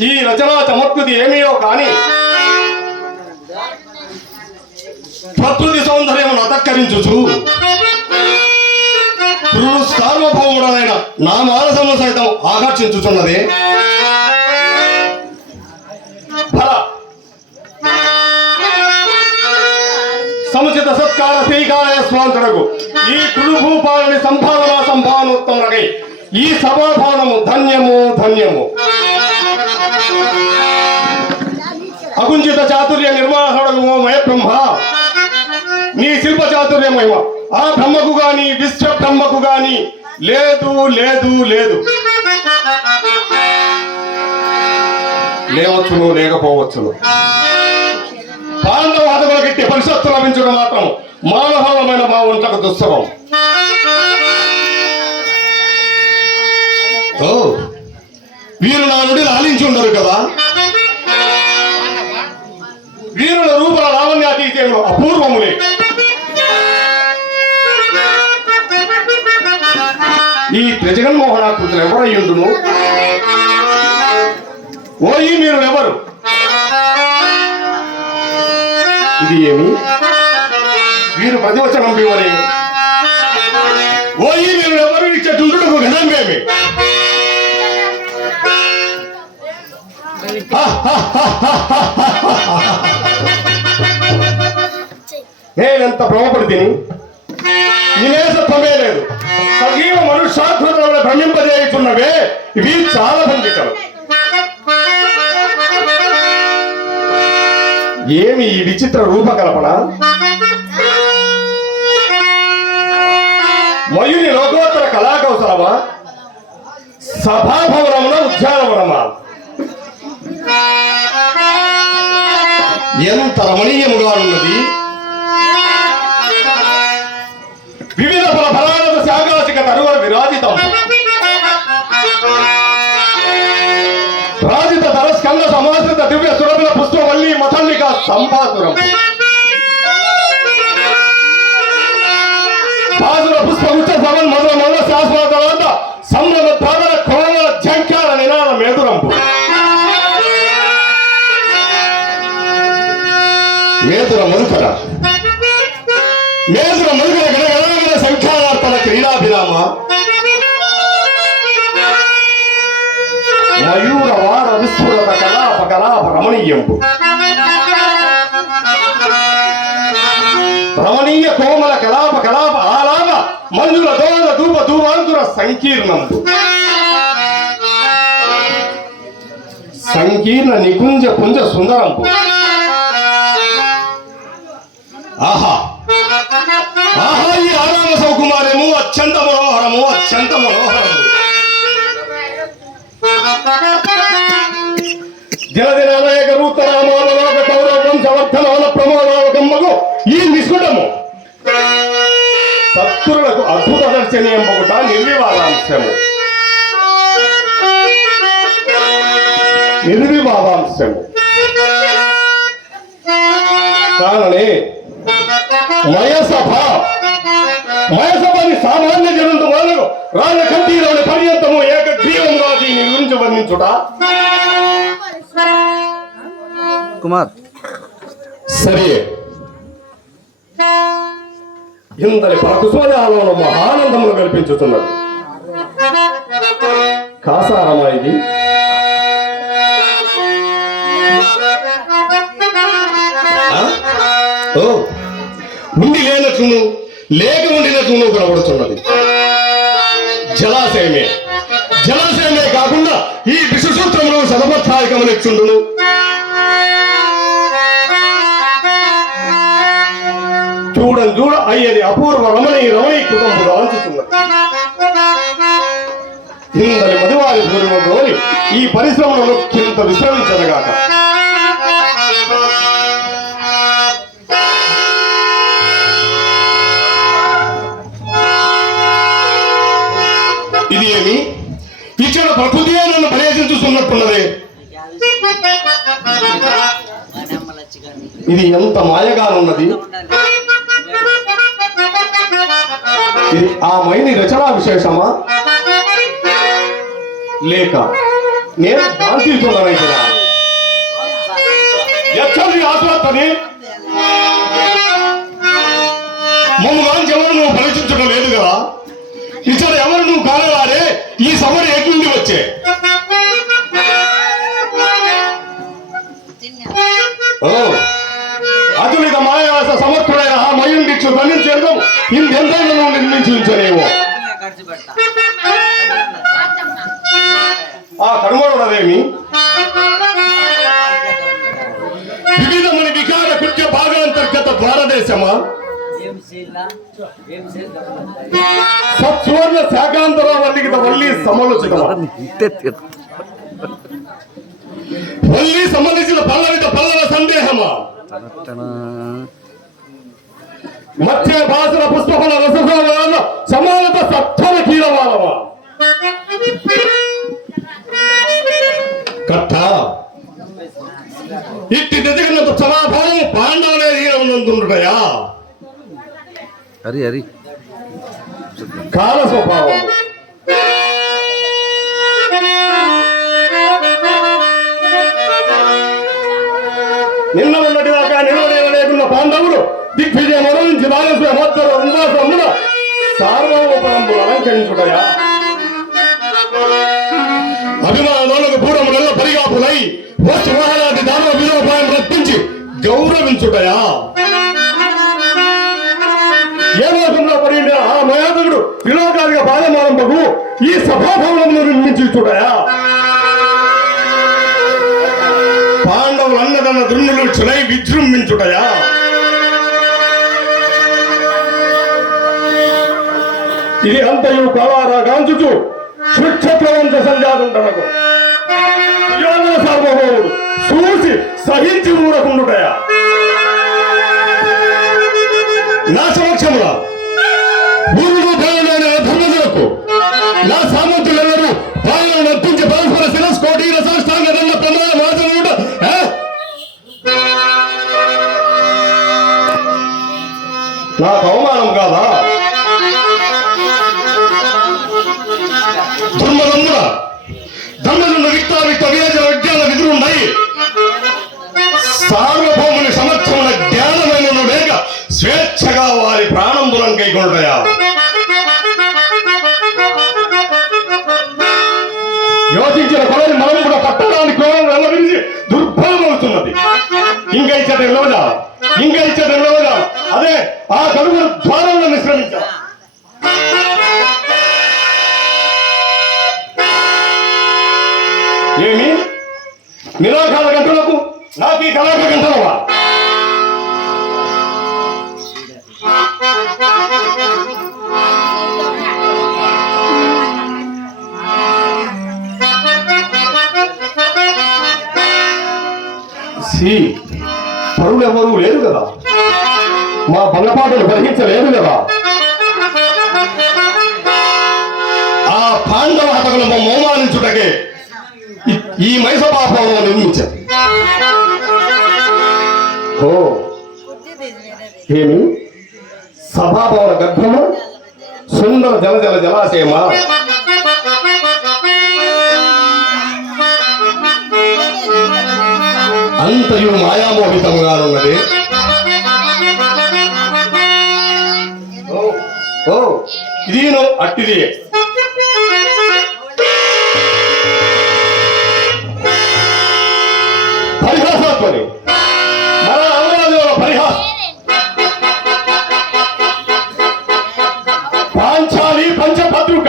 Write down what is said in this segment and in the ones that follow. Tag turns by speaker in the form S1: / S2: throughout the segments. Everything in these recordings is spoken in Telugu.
S1: ఈ రచన చమత్కృతి ఏమీయో కానీ ప్రకృతి సౌందర్యమును అతక్కరించుచు పురుడు సార్వభౌముడైన నా మానసము సైతం ఆకర్షించుచున్నదే సముచిత సత్కార శ్రీకార స్వాంతరకు ఈ కురుభూపాలని సంభావన సంభావనోత్తములకై ఈ సమాధానము ధన్యము ధన్యము. అకుంచిత చాతుర్య నిర్వాహకుడు మయ బ్రహ్మ నీ శిల్ప చాతుర్య మహిమ ఆ బ్రహ్మకు గాని విశ్వ బ్రహ్మకు గాని లేదు లేదు లేదు. లేవచ్చును లేకపోవచ్చును. పాండవ హతకులకు ఎట్టి పరిషత్తు లభించడం మాత్రం మానవమైన మా ఒంటకు దుస్సవం. వీరు నా నుండి లాలించి ఉండరు కదా? వీరుల రూపల లావణ్యాతీతేను అపూర్వములే. ఈ త్రిజగన్మోహనాకృతులు ఎవరయ్యుండును ఓయి మీరు ఎవరు ఇది ఏమి? వీరు ప్రతివచనం ఇవ్వరే నేనెంత భ్రమపడి నిలేస నిమేషత్వమే లేదు. సజీవ మనుష్యాకృతంలో భ్రమింపజేయుచున్నవే. ఇవి చాలా భంగికలు. ఏమి ఈ విచిత్ర రూపకల్పన? మయుని లోకోత్తర కళాకౌశలమా? సభాభవనమున ఉద్యానవనమా? ఎంత రమణీయముగా ఉన్నది వివిధ ఫల ఫలాలకు శాకాశిక తరువల విరాజితం. రాజిత తరస్కంద సమాశ్రిత దివ్య సురభుల పుష్పవల్లి మథల్లిక పాసుర పుష్ప ఉచ్చ సమన్ మధుర మధుర శాశ్వత తర్వాత సంభ్రమ ధారణ కోమల జంకాల నినాద మేదురంపు మేదుర మధుకర మేదుర మధుకర గణగణ సంఖ్యానార్పణ క్రీడాభిరామ. మయూర వార విస్ఫురత కలాప కలాప రమణీయంపు రమణీయ కోమల కలాప కలాప ఆలాప మంజుల దోర ధూప ధూమాంతుర సంకీర్ణంపు సంకీర్ణ నికుంజ పుంజ సుందరంపు ఆహా. ఆహా ఈ ఆరామ సౌకుమార్యము అత్యంత మనోహరము అత్యంత మనోహరము. జలదిన అనేక రూతరామాలలోక కౌరవం సమర్థనవన ప్రమోదావకమ్మకు ఈ నిష్కుటము సత్తురులకు అద్భుత దర్శనీయం ఒకట నిర్వివాదాంశము. నిర్వివాదాంశము. కారణే మయసభ మయసభని సామాన్య జనంతో మొదలు రాజకంఠీలోని పర్యంతము ఏకగ్రీవంగా దీని గురించి వర్ణించుట.
S2: కుమార్.
S1: సరే. ఇంతటి ప్రకుశోజాలను మహానందమును కల్పించుతున్నది. కాసారమా ఇది? ఆ? ఉండి లేనట్లును లేక ఉండినట్లును కనబడుతున్నది. జలాశయమే. జలాశయమే కాకుండా ఈ విషసూత్రములు సదపత్థాయకమునెచ్చుండును చూడం చూడ అయ్యది అపూర్వ రమణీ కుటుంబం అంచుతున్నది. ఇందరి మధువారి వారి ఈ పరిశ్రమలను కింద విశ్రమించదగాక ఇది ఎంత మాయగా ఉన్నది ఇది ఆ మైని రచనా విశేషమా? లేక నేను శాంతిస్తున్నానైతే ఎచ్చని ఆత్మహత్యని మయుండిచ్చు ధనించేందు ఇందెంతైనా నువ్వు నిర్మించుంచలేవు
S3: ఖర్చు పెడతా
S1: ఆ కనుమరుడదేమి వివిధమైన వికార కృత్య భాగాంతర్గత ద్వారదేశమా? సత్సువర్ణ శాకాంతర వల్లికిత వల్లి సమలోచితమా? వల్లి సంబంధించిన పల్లవిత పల్లవ సందేహమా? మధ్య భాషల పుష్పఫల రసభావాల సమానత సత్వర కీలవాలమా కట్ట ఇట్టి దిగినంత సమాభావం పాండవులే తీరమునందుండుటయా
S2: హరి హరి.
S1: కాల స్వభావం. నిన్న ఉన్నటి దాకా నిలవలేన లేకున్న పాండవులు దిగ్విజయ మరణించి రాజస్వ మధ్య ఉల్లాసమున సార్వభౌమపరంబులు అలంకరించుటయా? అభిమానులకు పూర్వములలో పరిగాపులై వచ్చి మహారాజు దానవ విలోపాయం రప్పించి గౌరవించుటయా? ఏ లోకంలో పడిన ఆ మయాదకుడు విలోకాలిక బాధమానంపకు ఈ సభాభవనమును నిర్మించి చూడయా పాండవులు అన్నదన్న దృన్నులు చులై విజృంభించుటయా? ఇది అంతయు కళారా గాంచుచు శృక్షత్రవంత సంజాతుంటనకు యోధన సార్వభౌముడు చూసి సహించి ఊరకుండుటయా? నా సమక్షములా భూమి ఇంకా ఇచ్చే నిలవదా అదే ఆ కడుగుల ద్వారంలో నిశ్రమించాం. ఏమి? నిరాకాల గంటలకు? నాకు ఈ కళాక గంటలవా? See? పరులు ఎవరు లేరు కదా. మా బంగపాటలు గ్రహించలేదు కదా. ఆ పాండవ హతకులను మోమానించుటకే ఈ- ఈ మైసపాపంలో నిర్మించారు. ఓ ఏమి? సభాభవన గర్భము? సుందర జల జల జలాశయమా? అంతయు మాయామోహితముగా ఉన్నది. ఓ ఇదిను అట్టిది. పరిహాసాత్మని. మన అమరాజుల పరిహాసం పాంచాలి పంచభద్రుక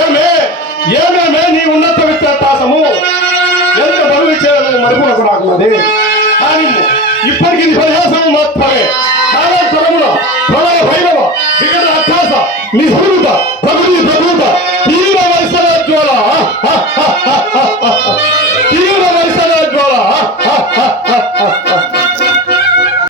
S1: ఏమే ఏమేమే ఉన్నది నాకు అది కానీ ఇప్పటికి ఇది మాత్రమే కాలాంతరమున ప్రళయ భైరవ విగత అత్యాస నిహులుత ప్రకృతి